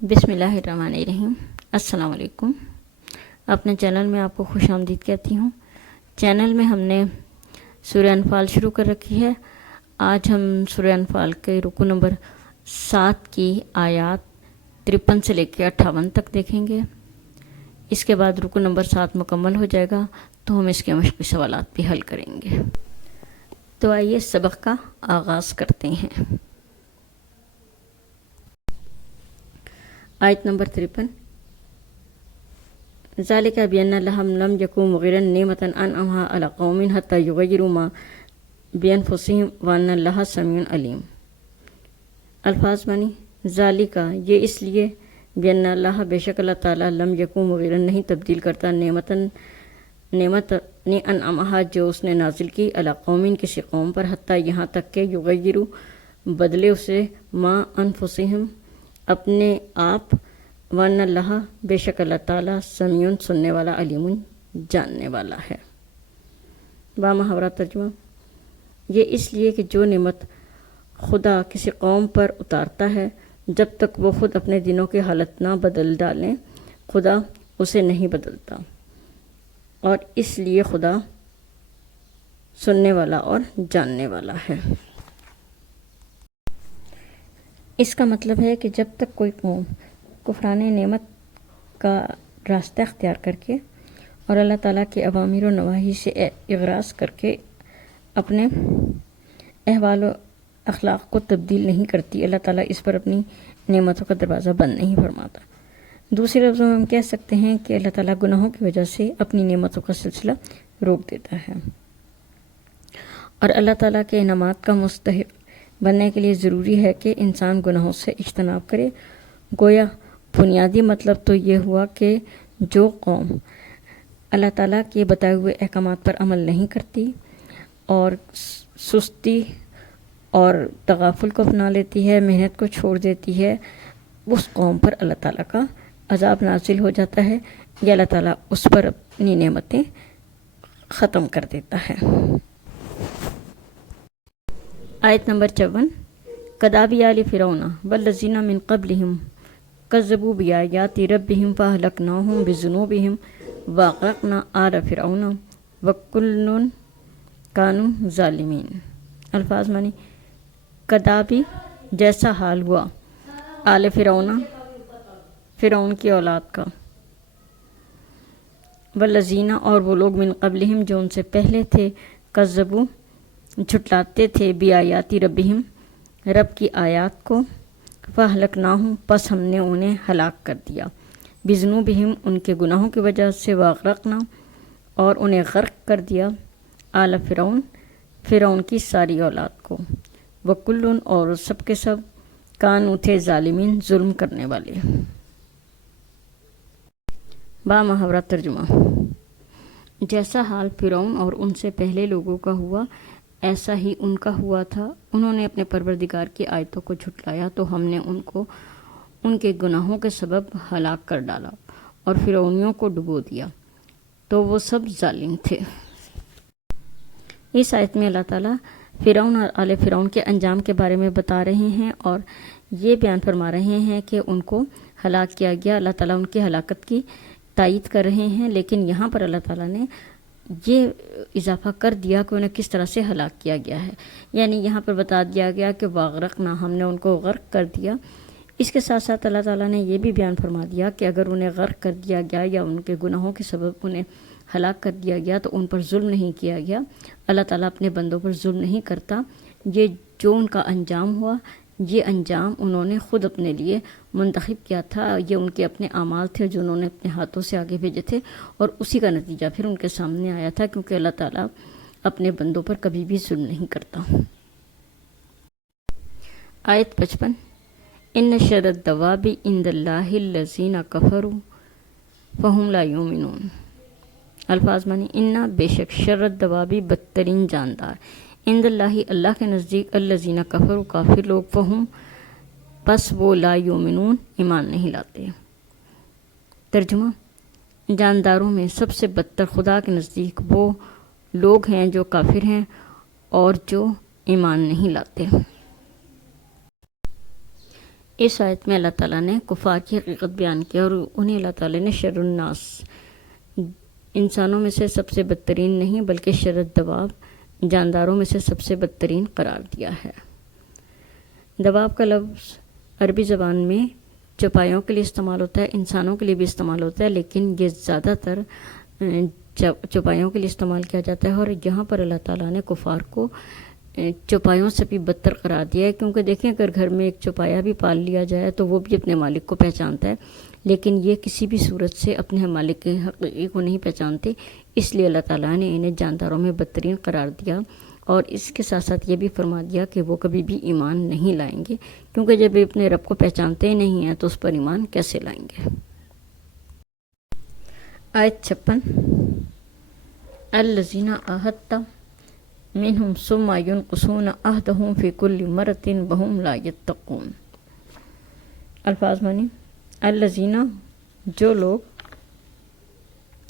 بسم اللہ الرحمن الرحیم۔ السلام علیکم۔ اپنے چینل میں آپ کو خوش آمدید کہتی ہوں۔ چینل میں ہم نے سورہ انفال شروع کر رکھی ہے۔ آج ہم سورہ انفال کے رکوع نمبر 7 کی آیات 53 سے لے کے 58 تک دیکھیں گے۔ اس کے بعد رکوع نمبر 7 مکمل ہو جائے گا تو ہم اس کے مشقی سوالات بھی حل کریں گے۔ تو آئیے سبق کا آغاز کرتے ہیں۔ آیت نمبر 53۔ ذالک بأن لهم لم يكن مغیرا نعمة انعمها على قوم حتى یغیروا ما بانفسهم وان اللہ سمیع علیم۔ الفاظ معنی ذالکا یہ اس لیے، بأن اللہ بے شک اللہ تعالیٰ، لم یکن مغیرا نہیں تبدیل کرتا، نعمت انعمها جو اس نے نازل کی، علی قوم کسی قوم پر، حتیٰ یہاں تک کہ یغیروا بدلے اسے، ما انفسهم اپنے آپ، وان اللہ بے شک اللہ تعالیٰ، سمیع سننے والا، علیم جاننے والا ہے۔ بامحاورہ ترجمہ۔ یہ اس لیے کہ جو نعمت خدا کسی قوم پر اتارتا ہے، جب تک وہ خود اپنے دلوں کی حالت نہ بدل ڈالیں، خدا اسے نہیں بدلتا، اور اس لیے خدا سننے والا اور جاننے والا ہے۔ اس کا مطلب ہے کہ جب تک کوئی قوم کفران نعمت کا راستہ اختیار کر کے اور اللہ تعالیٰ کے اوامر و نواہی سے اغراض کر کے اپنے احوال و اخلاق کو تبدیل نہیں کرتی، اللہ تعالیٰ اس پر اپنی نعمتوں کا دروازہ بند نہیں فرماتا۔ دوسرے لفظوں میں ہم کہہ سکتے ہیں کہ اللہ تعالیٰ گناہوں کی وجہ سے اپنی نعمتوں کا سلسلہ روک دیتا ہے، اور اللہ تعالیٰ کے انعامات کا مستحق بننے کے لیے ضروری ہے کہ انسان گناہوں سے اجتناب کرے۔ گویا بنیادی مطلب تو یہ ہوا کہ جو قوم اللہ تعالیٰ کے بتائے ہوئے احکامات پر عمل نہیں کرتی اور سستی اور تغافل کو اپنا لیتی ہے، محنت کو چھوڑ دیتی ہے، اس قوم پر اللہ تعالیٰ کا عذاب نازل ہو جاتا ہے، یا اللہ تعالیٰ اس پر اپنی نعمتیں ختم کر دیتا ہے۔ آیت نمبر 54۔ کداب آل فرعون والذین من قبلہم کذبوا بآیات ربہم فاہلکناہم بذنوبہم واغرقنا آل فرعون وکل کانوا ظالمین۔ الفاظ معنی کدابی جیسا حال ہوا، آل فرعون کی اولاد کا، والذین اور وہ لوگ، من قبلہم جو ان سے پہلے تھے، کذبوا جھٹلاتے تھے، بآیات ربہم رب کی آیات کو، فاہلکناہم پس ہم نے انہیں ہلاک کر دیا، بذنوبہم ان کے گناہوں کی وجہ سے، واغرقنا اور انہیں غرق کر دیا، آل فرعون کی ساری اولاد کو، وکل اور سب کے سب، کانوا تھے ظالمین ظلم کرنے والے۔ بامحاورہ ترجمہ۔ جیسا حال فرعون اور ان سے پہلے لوگوں کا ہوا، ایسا ہی ان کا ہوا تھا۔ انہوں نے اپنے پروردگار کی آیتوں کو جھٹلایا تو ہم نے ان کو ان کے گناہوں کے سبب ہلاک کر ڈالا اور فرعونیوں کو ڈبو دیا، تو وہ سب ظالم تھے۔ اس آیت میں اللہ تعالیٰ فرعون اور آل فرعون کے انجام کے بارے میں بتا رہے ہیں اور یہ بیان فرما رہے ہیں کہ ان کو ہلاک کیا گیا۔ اللہ تعالیٰ ان کی ہلاکت کی تائید کر رہے ہیں، لیکن یہاں پر اللہ تعالیٰ نے یہ اضافہ کر دیا کہ انہیں کس طرح سے ہلاک کیا گیا ہے، یعنی یہاں پر بتا دیا گیا کہ واغرقنا، ہم نے ان کو غرق کر دیا۔ اس کے ساتھ ساتھ اللہ تعالیٰ نے یہ بھی بیان فرما دیا کہ اگر انہیں غرق کر دیا گیا یا ان کے گناہوں کے سبب انہیں ہلاک کر دیا گیا تو ان پر ظلم نہیں کیا گیا۔ اللہ تعالیٰ اپنے بندوں پر ظلم نہیں کرتا۔ یہ جو ان کا انجام ہوا، یہ انجام انہوں نے خود اپنے لیے منتخب کیا تھا، یہ ان کے اپنے اعمال تھے جو انہوں نے اپنے ہاتھوں سے آگے بھیجے تھے، اور اسی کا نتیجہ پھر ان کے سامنے آیا تھا، کیونکہ اللہ تعالیٰ اپنے بندوں پر کبھی بھی ظلم نہیں کرتا۔ آیت 55۔ ان شر الدواب عند اللہ الذین کفروا فہم لا یؤمنون۔ الفاظ معنی ان بے شک، شر الدوابی بدترین جاندار، عند اللہ اللہ کے نزدیک، الذین کفروا کافر لوگ، فہم پس وہ، لا یؤمنون ایمان نہیں لاتے۔ ترجمہ۔ جانداروں میں سب سے بدتر خدا کے نزدیک وہ لوگ ہیں جو کافر ہیں اور جو ایمان نہیں لاتے۔ اس آیت میں اللہ تعالیٰ نے کفار کی حقیقت بیان کی اور انہیں اللہ تعالیٰ نے شر الناس، انسانوں میں سے سب سے بدترین نہیں بلکہ شر الدواب، جانداروں میں سے سب سے بدترین قرار دیا ہے۔ دواب کا لفظ عربی زبان میں چوپایوں کے لیے استعمال ہوتا ہے، انسانوں کے لیے بھی استعمال ہوتا ہے، لیکن یہ زیادہ تر چوپایوں کے لیے استعمال کیا جاتا ہے۔ اور یہاں پر اللہ تعالیٰ نے کفار کو چوپایوں سے بھی بدتر قرار دیا ہے، کیونکہ دیکھیں اگر گھر میں ایک چوپایا بھی پال لیا جائے تو وہ بھی اپنے مالک کو پہچانتا ہے، لیکن یہ کسی بھی صورت سے اپنے مالک کے حقیقی کو نہیں پہچانتے، اس لیے اللہ تعالیٰ نے انہیں جانداروں میں بدترین قرار دیا۔ اور اس کے ساتھ ساتھ یہ بھی فرما دیا کہ وہ کبھی بھی ایمان نہیں لائیں گے، کیونکہ جب اپنے رب کو پہچانتے ہی نہیں ہیں تو اس پر ایمان کیسے لائیں گے۔ آیت 56 الذین عاہدت منہم ثم ینقضون عہدہم فی کل مرۃ وہم لا یتقون۔ الفاظ معنی، الذین جو لوگ،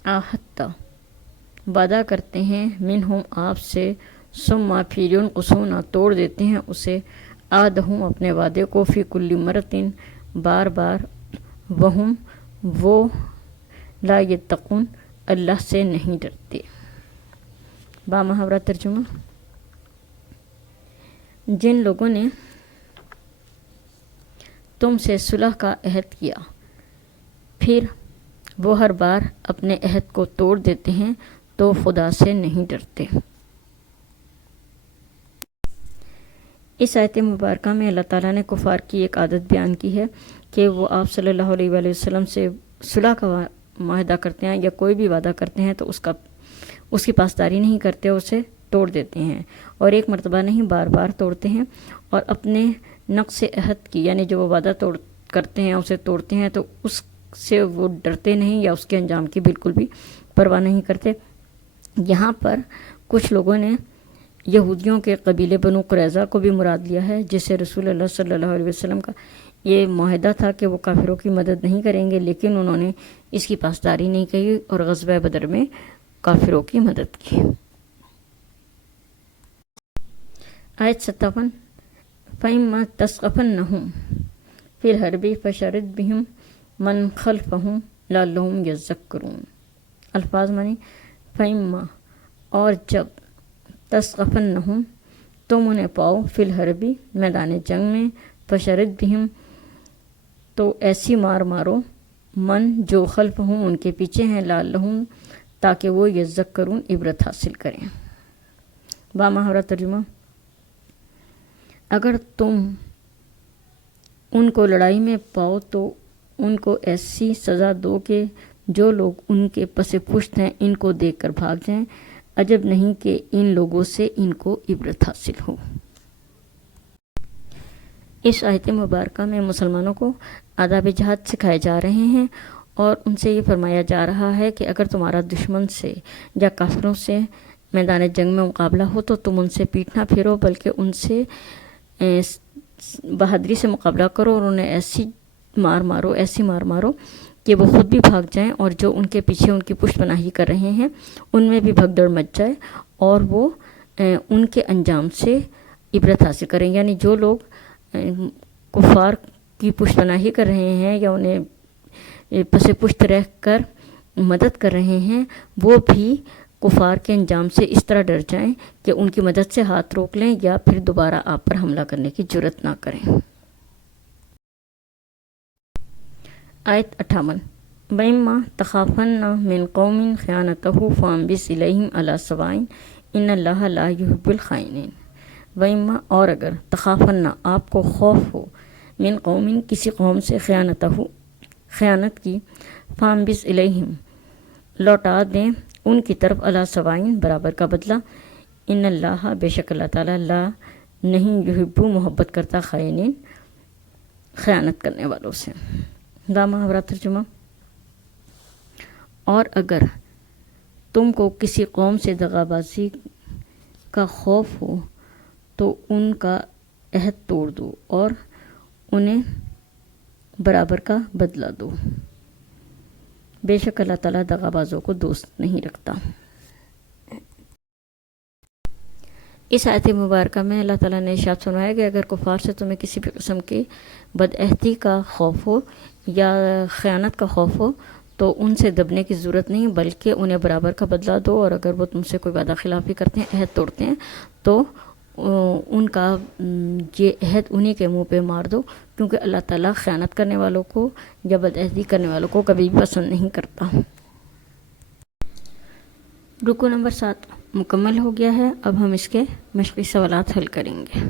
عاہدت وعدہ کرتے ہیں، منہم آپ سے، ثم پھر ینقضون توڑ دیتے ہیں اسے، عہدہم اپنے وعدے کو، فی کل مرۃ بار بار، وہم وہ، لا یتقون اللہ سے نہیں ڈرتے۔ بامحاورہ ترجمہ، جن لوگوں نے تم سے صلح کا عہد کیا پھر وہ ہر بار اپنے عہد کو توڑ دیتے ہیں تو خدا سے نہیں ڈرتے۔ اس آیت مبارکہ میں اللہ تعالیٰ نے کفار کی ایک عادت بیان کی ہے کہ وہ آپ صلی اللہ علیہ وآلہ وسلم سے صلح کا معاہدہ کرتے ہیں یا کوئی بھی وعدہ کرتے ہیں تو اس کی پاسداری نہیں کرتے، اسے توڑ دیتے ہیں، اور ایک مرتبہ نہیں بار بار توڑتے ہیں، اور اپنے نقض عہد کی یعنی جو وہ وعدہ کرتے ہیں اسے توڑتے ہیں تو اس سے وہ ڈرتے نہیں یا اس کے انجام کی بالکل بھی پرواہ نہیں کرتے۔ یہاں پر کچھ لوگوں نے یہودیوں کے قبیلے بنو قریظہ کو بھی مراد لیا ہے، جس سے رسول اللہ صلی اللہ علیہ وسلم کا یہ معاہدہ تھا کہ وہ کافروں کی مدد نہیں کریں گے، لیکن انہوں نے اس کی پاسداری نہیں کی اور غزوہ بدر میں کافروں کی مدد کی۔ آیت 57 فَإِمَّا تَثْقَفَنَّهُمْ فِي الْحَرْبِ فَشَرِّدْ بِهِمْ مَنْ خَلْفَهُمْ لَعَلَّهُمْ يَذَّكَّرُونَ۔ الفاظ معنی، فَإِمَّا اور جب، تَثْقَفَنَّهُمْ تم انہیں پاؤ، فی الحرب میدان جنگ میں، فَشَرِّدْ بِهِمْ تو ایسی مار مارو، من جو خلفہم ان کے پیچھے ہیں، لعلہم تاکہ وہ یذکرون عبرت حاصل کریں۔ بامحاورہ ترجمہ، اگر تم ان کو لڑائی میں پاؤ تو ان کو ایسی سزا دو کہ جو لوگ ان کے پس پشت ہیں ان کو دیکھ کر بھاگ جائیں، عجب نہیں کہ ان لوگوں سے ان کو عبرت حاصل ہو۔ اس آیت مبارکہ میں مسلمانوں کو آداب جہاد سکھائے جا رہے ہیں اور ان سے یہ فرمایا جا رہا ہے کہ اگر تمہارا دشمن سے یا کافروں سے میدان جنگ میں مقابلہ ہو تو تم ان سے پیٹھ نہ پھرو، بلکہ ان سے بہادری سے مقابلہ کرو اور انہیں ایسی مار مارو کہ وہ خود بھی بھاگ جائیں، اور جو ان کے پیچھے ان کی پشت پناہی کر رہے ہیں ان میں بھی بھگدڑ مچ جائے اور وہ ان کے انجام سے عبرت حاصل کریں۔ یعنی جو لوگ کفار کی پشت پناہی کر رہے ہیں یا انہیں پس پشت رہ کر مدد کر رہے ہیں، وہ بھی کفار کے انجام سے اس طرح ڈر جائیں کہ ان کی مدد سے ہاتھ روک لیں یا پھر دوبارہ آپ پر حملہ کرنے کی جرات نہ کریں۔ آیت 58 وَإِمَّا تَخَافَنَّ مِنْ قَوْمٍ خِيَانَةً فَانبِذْ إِلَيْهِمْ عَلَىٰ سَوَاءٍ إِنَّ اللَّهَ لَا يُحِبُّ الْخَائِنِينَ۔ وَإِمَّا اور اگر، تَخَافَنَّ آپ کو خوف ہو، من قوم کسی قوم سے، خیانت کی، فَانبِذْ إِلَيْهِمْ لوٹا دیں ان کی طرف، عَلَىٰ سَوَاءٍ برابر کا بدلہ، ان اللہ بے شک اللہ تعالیٰ، لا نہیں، یحب محبت کرتا، خائنین خیانت کرنے والوں سے۔ بامحاورہ ترجمہ، اور اگر تم کو کسی قوم سے دغا بازی کا خوف ہو تو ان کا عہد توڑ دو اور انہیں برابر کا بدلہ دو، بے شک اللہ تعالیٰ دغا بازوں کو دوست نہیں رکھتا۔ اس آیت مبارکہ میں اللہ تعالیٰ نے ارشاد فرمایا کہ اگر کفار سے تمہیں کسی بھی قسم کی بدعہدی کا خوف ہو یا خیانت کا خوف ہو تو ان سے دبنے کی ضرورت نہیں، بلکہ انہیں برابر کا بدلہ دو، اور اگر وہ تم سے کوئی وعدہ خلافی کرتے ہیں، عہد توڑتے ہیں، تو ان کا یہ عہد انہی کے منہ پہ مار دو، کیونکہ اللہ تعالیٰ خیانت کرنے والوں کو یا بدعہدی کرنے والوں کو کبھی بھی پسند نہیں کرتا۔ رکو نمبر 7 مکمل ہو گیا ہے، اب ہم اس کے مشقی سوالات حل کریں گے۔